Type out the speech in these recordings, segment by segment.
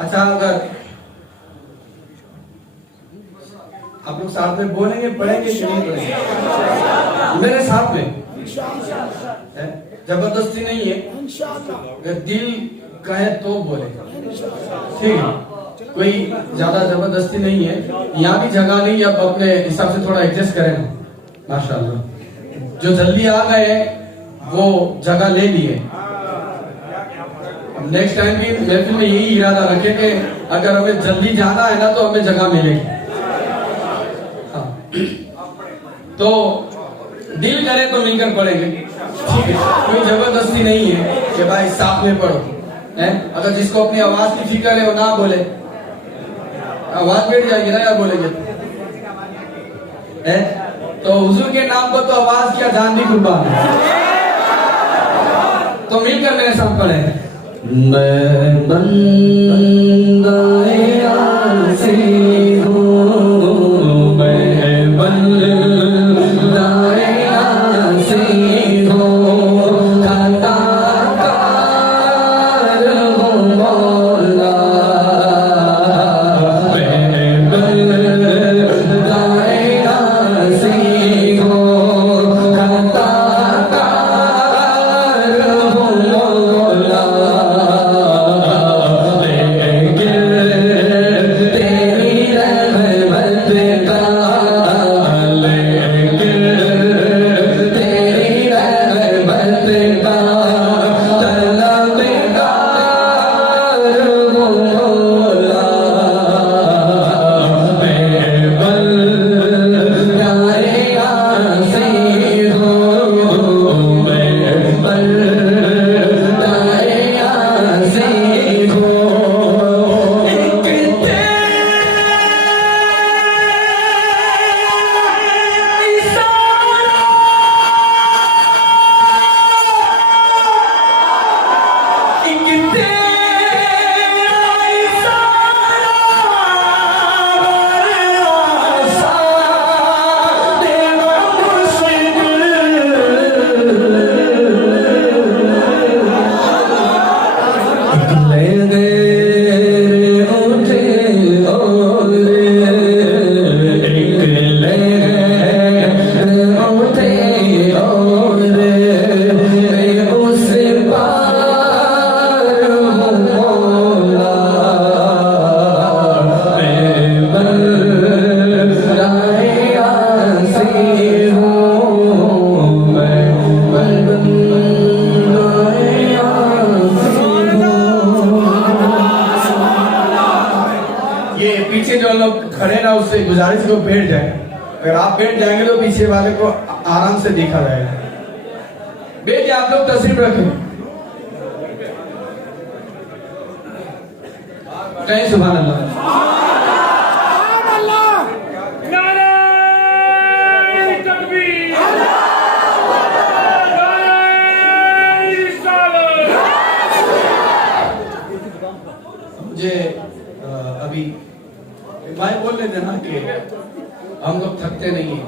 अच्छा, अगर आप लोग साथ में बोलेंगे, पढ़ेंगे कि नहीं पढ़ेंगे? मेरे साथ में जबरदस्ती नहीं है, अगर दिल कहे तो बोले, ठीक है? कोई ज्यादा जबरदस्ती नहीं है, यहाँ भी जगह नहीं, अब अपने हिसाब से थोड़ा एडजस्ट करें ना। माशाल्लाह, जो जल्दी आ गए वो जगह ले लिए। नेक्स्ट टाइम भी महफिल में यही इरादा रखें कि अगर हमें जल्दी जाना है ना तो हमें जगह मिलेगी। हाँ। तो दिल करे तो मिलकर पढ़ेंगे, ठीक है? कोई जबरदस्ती नहीं है कि भाई साथ में पढ़ो, है? अगर जिसको अपनी आवाज की फिक्र है वो ना बोले, आवाज बैठ जाएगी ना यार बोलेंगे, है? तो हुजूर के नाम पर तो आवाज क्या जान भी कुर्बान है। तो मिलकर मेरे साथ पढ़े। मैं बंदाए आसी हूँ, मैं बंदाए आसी हूँ, खताकार हूँ मौला, मैं बंदाए आसी हूँ, खताकार हूँ मौला। लोग खड़े ना, उससे गुजारिश को बैठ जाए। अगर आप बैठ जाएंगे तो पीछे वाले को आराम से देखा जाएगा। बैठिए, आप लोग तस्वीर रखें। कहीं सुभान अल्लाह। मुझे अभी भाई बोल रहे थे ना कि हम लोग थकते नहीं हैं,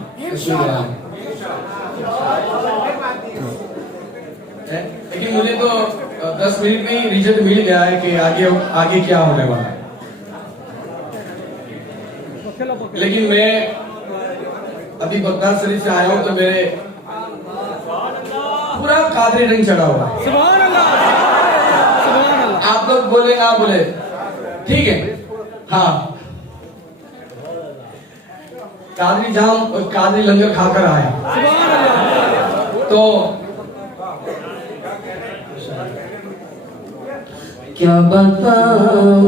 लेकिन मुझे तो 10 मिनट में ही रिजल्ट मिल गया है कि आगे क्या होने वाला है। लेकिन मैं अभी बगदाद शरीफ से आया हूं तो मेरे पूरा कादरी रंग चढ़ा हुआ है। सुभान अल्लाह। आप लोग बोले ना बोले, ठीक है। हाँ, कादरी जाम और कादरी लंगर खाकर आए तो क्या बताऊं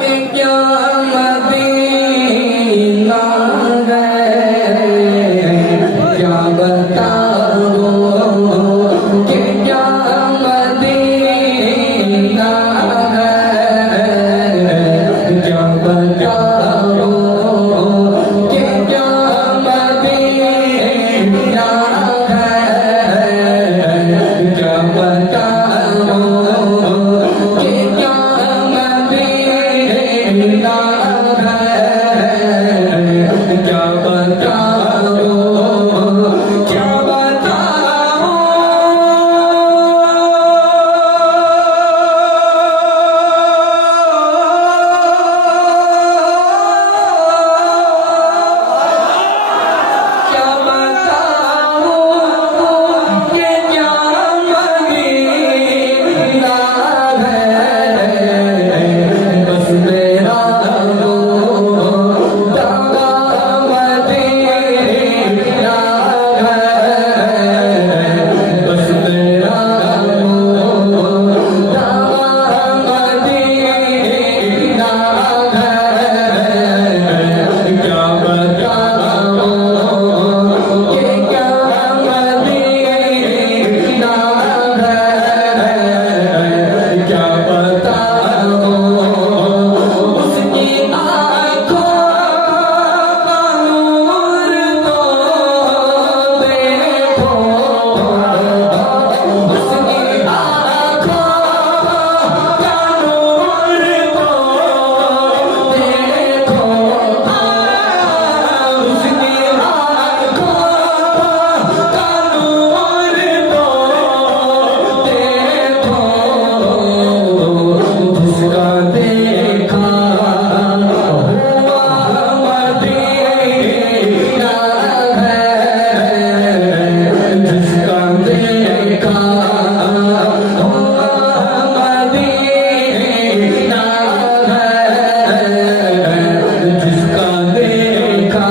कि क्या मदीना है, क्या बताऊं कि क्या मदीना है, क्या बताऊं कि क्या मदीना है, क्या बताऊं कि क्या मदीना है, क्या बताऊं, क्या बताऊं। क्या बताऊं कि क्या मदीना है, बस मेरा दादा मदीना है, बस मेरा दादा मदीना है, क्या बताऊं कि क्या मदीना है, क्या बताऊं। उसकी आँखों का नूर तो देखो, उसकी आँखों का नूर तो देखो, उसकी आँखों का नूर तो देखो, जिसका देखा हुआ मदीना है, जिसका देखा हुआ मदीना है, जिसका देखा,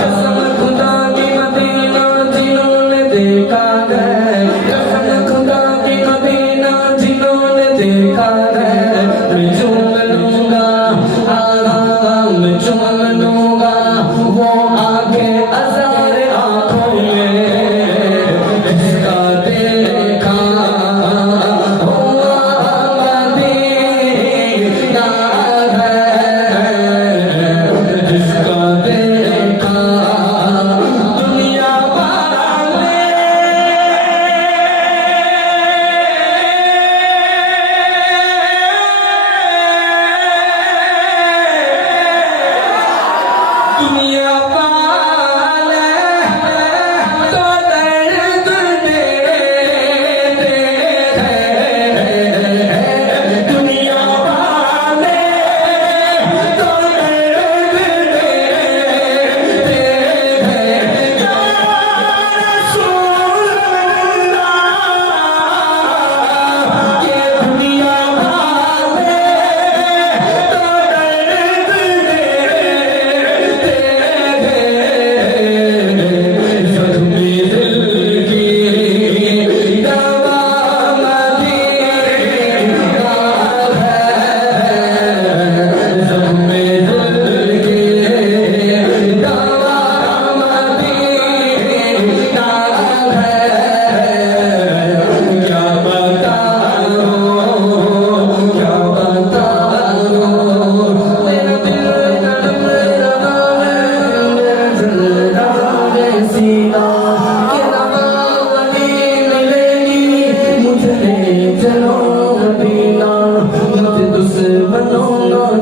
कसम खुदा की मदीना जिन्होंने देखा है, कसम खुदा की मदीना जिन्होंने देखा है, मैं चूम लूंगा, मैं चूम लूंगा वो आंखें हज़ार आंखों में, जिसका देखा हुआ मदीना है, जिसका देखा दुनिया वाले दुनिया वाले तो दर्द देते हैं, दुनिया वाले तो दर्द देते हैं, या रसूल अल्लाह, ये दुनिया वाले तो दर्द देते हैं।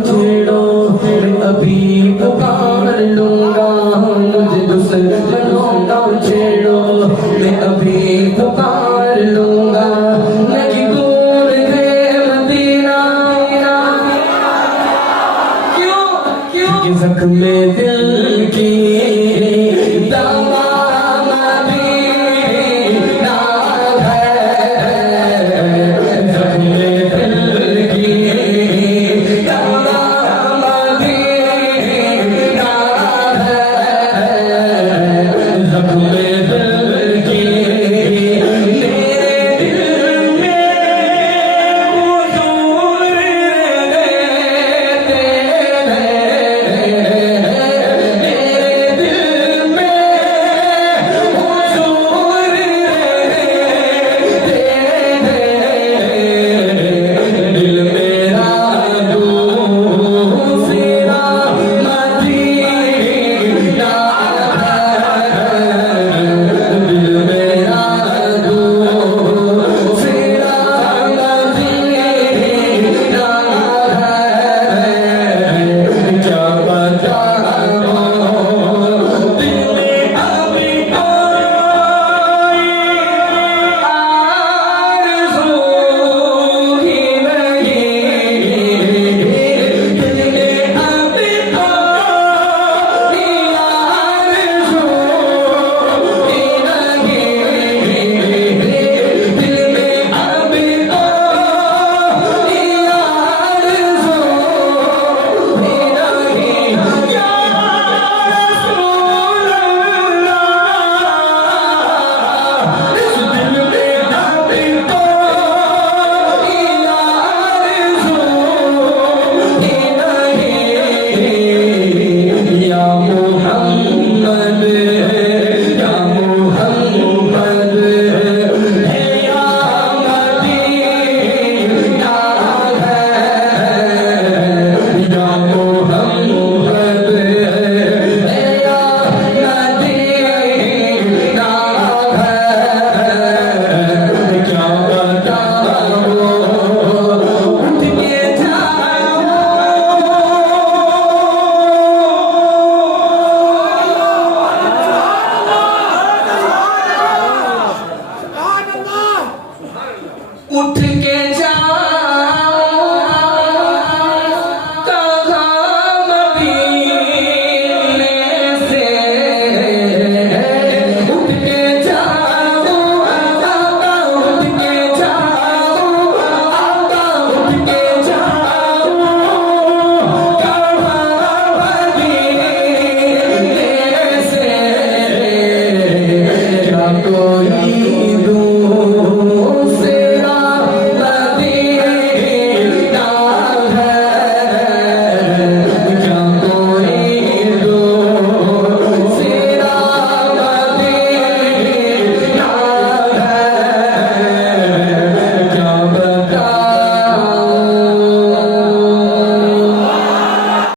छेड़ो मैं अभी पुकार लूंगा, मुझे दुश्मनों का छेड़ो मैं अभी पुकार लूंगा, नहीं दूर है मदीना। क्यों क्यों जख्म दिल की